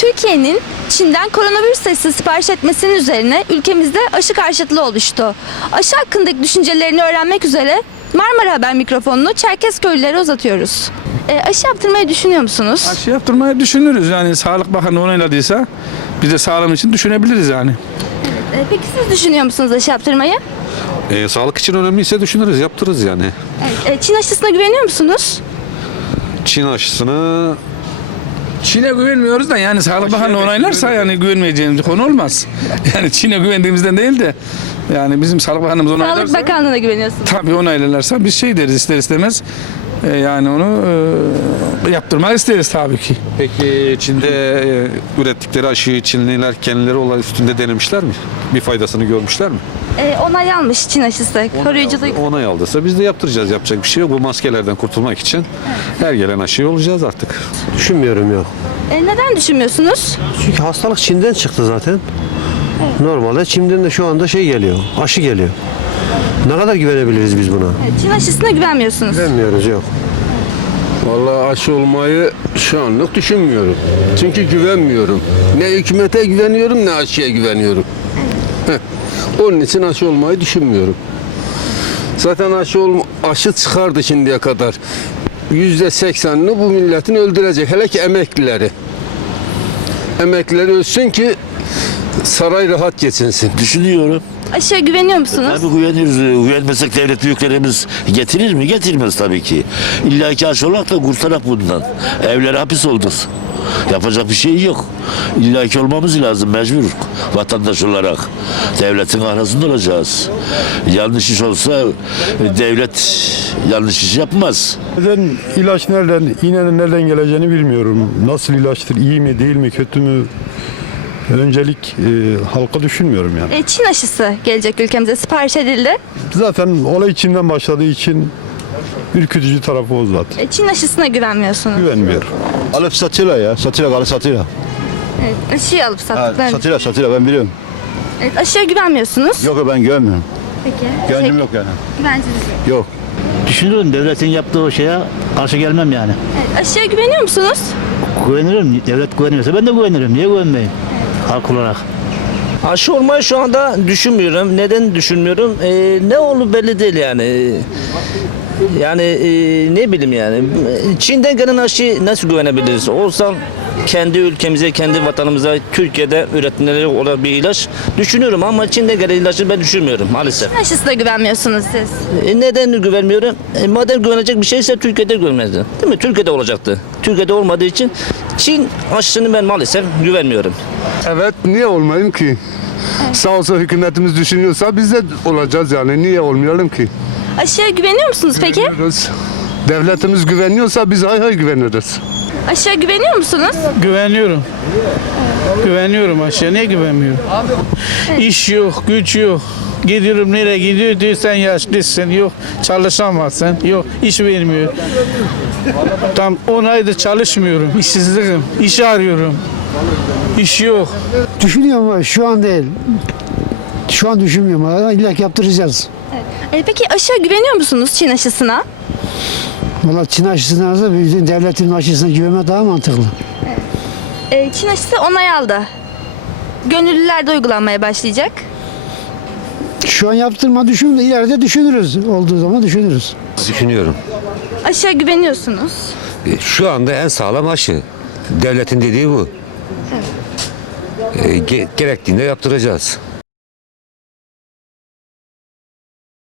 Türkiye'nin Çin'den koronavirüs sayısı sipariş etmesinin üzerine ülkemizde aşı karşıtlığı oluştu. Aşı hakkındaki düşüncelerini öğrenmek üzere Marmara Haber mikrofonunu Çerkezköylülere uzatıyoruz. E, aşı yaptırmayı düşünüyor musunuz? Aşı yaptırmayı düşünürüz yani Sağlık Bakanı onayladıysa biz de sağlam için düşünebiliriz yani. E, peki siz düşünüyor musunuz aşı yaptırmayı? Ee, sağlık için önemliyse düşünürüz, yaptırırız yani. Evet. E, Çin aşısına güveniyor musunuz? Çin aşısını Çin'e güvenmiyoruz da yani Sağlık Bakanı onaylarsa yani güvenmeyeceğimiz konu olmaz. Yani Çin'e güvendiğimizden değil de yani bizim Sağlık Bakanımız Sağlık onaylarsa Bakanlığı'na güveniyorsunuz. tabii onaylarlarsa biz şey deriz ister istemez e, yani onu e, yaptırmak isteriz tabii ki. peki Çin'de e, ürettikleri aşıyı Çinliler kendileri olan üstünde denemişler mi? Bir faydasını görmüşler mi? E, onay almış Çin aşısı. Koruyuculuk. Onay aldıysa biz de yaptıracağız. Yapacak bir şey yok. Bu maskelerden kurtulmak için her gelen aşıyı olacağız artık. Düşünmüyorum yok. E, neden düşünmüyorsunuz? Çünkü hastalık Çin'den çıktı zaten. Normalde Çin'den de şu anda şey geliyor, aşı geliyor. Ne kadar güvenebiliriz biz buna? E, Çin aşısına güvenmiyorsunuz. Güvenmiyoruz yok. Vallahi aşı olmayı şu anlık düşünmüyorum. Çünkü güvenmiyorum. Ne hükümete güveniyorum ne aşıya güveniyorum. Heh. Onun için aşı olmayı düşünmüyorum. Zaten aşı, ol, aşı çıkardı şimdiye kadar. Yüzde seksenini bu milletin öldürecek. Hele ki emeklileri. Emeklileri ölsün ki saray rahat geçinsin. Düşünüyorum. Aşıya güveniyor musunuz? Tabii güveniyoruz. Güvenmesek devlet büyüklerimiz getirir mi? Getirmez tabii ki. İlla ki aşı olarak da kurtarak bundan. Evlere hapis olduk. Yapacak bir şey yok. İlla ki olmamız lazım mecbur. Vatandaş olarak. Devletin arasında olacağız. Yanlış iş olsa e, devlet yanlış iş yapmaz. Neden ilaç nereden, iğnenin nereden geleceğini bilmiyorum. Nasıl ilaçtır, iyi mi, değil mi, kötü mü? Öncelik e, halka düşünmüyorum yani. E, Çin aşısı gelecek ülkemize sipariş edildi. Zaten olay Çin'den başladığı için ürkütücü tarafı o zaten. E, Çin aşısına güvenmiyorsunuz. Güvenmiyorum. Alıp satıyorlar ya. Satıyorlar, alıp satıyorlar. Evet, aşıyı alıp sattıklarını. satıyorlar, satıyorlar ben biliyorum. Evet, aşıya güvenmiyorsunuz. Yok ben güvenmiyorum. Peki. Güvencim yok yani. Güvenciniz yok. Yok. Düşünüyorum devletin yaptığı o şeye karşı gelmem yani. Evet, aşıya güveniyor musunuz? Güvenirim. Devlet güveniyorsa ben de güvenirim. Niye güvenmeyeyim? Halk olarak. Aşı olmayı şu anda düşünmüyorum. Neden düşünmüyorum? Ee, ne olur belli değil yani. Yani e, ne bileyim yani. Çin'den gelen aşı nasıl güvenebiliriz? Olsam kendi ülkemize, kendi vatanımıza, Türkiye'de üretimleri olan bir ilaç düşünüyorum ama Çin'den gelen ilacı ben düşünmüyorum maalesef. Çin aşısına güvenmiyorsunuz siz. E, neden güvenmiyorum? E, madem güvenecek bir şeyse Türkiye'de güvenmezdi. Değil mi? Türkiye'de olacaktı. Türkiye'de olmadığı için Çin aşısını ben maalesef güvenmiyorum. Evet niye olmayayım ki? Sağ olsa hükümetimiz düşünüyorsa biz de olacağız yani. Niye olmayalım ki? Aşıya güveniyor musunuz peki? Güveniyoruz. Devletimiz güveniyorsa biz hay hay güveniriz. Aşıya güveniyor musunuz? Güveniyorum. Güveniyorum aşağı. Niye güvenmiyorum? İş yok, güç yok. Gidiyorum nereye gidiyor diyor sen yaşlısın. Yok çalışamazsın. Yok iş vermiyor. Tam 10 aydır çalışmıyorum. İşsizliğim. İş arıyorum. İş yok. Düşünüyorum ama şu an değil. Şu an düşünmüyorum ama illa ki yaptıracağız. E, peki aşıya güveniyor musunuz Çin aşısına? Valla Çin aşısından da bizim devletin aşısına güvenme daha mantıklı. E, Çin aşısı onay aldı. Gönüllüler de uygulanmaya başlayacak. Şu an yaptırma düşün, ileride düşünürüz. Olduğu zaman düşünürüz. Düşünüyorum. Aşıya güveniyorsunuz. E, Şu anda en sağlam aşı. Devletin dediği bu. E, ge- gerektiğinde yaptıracağız.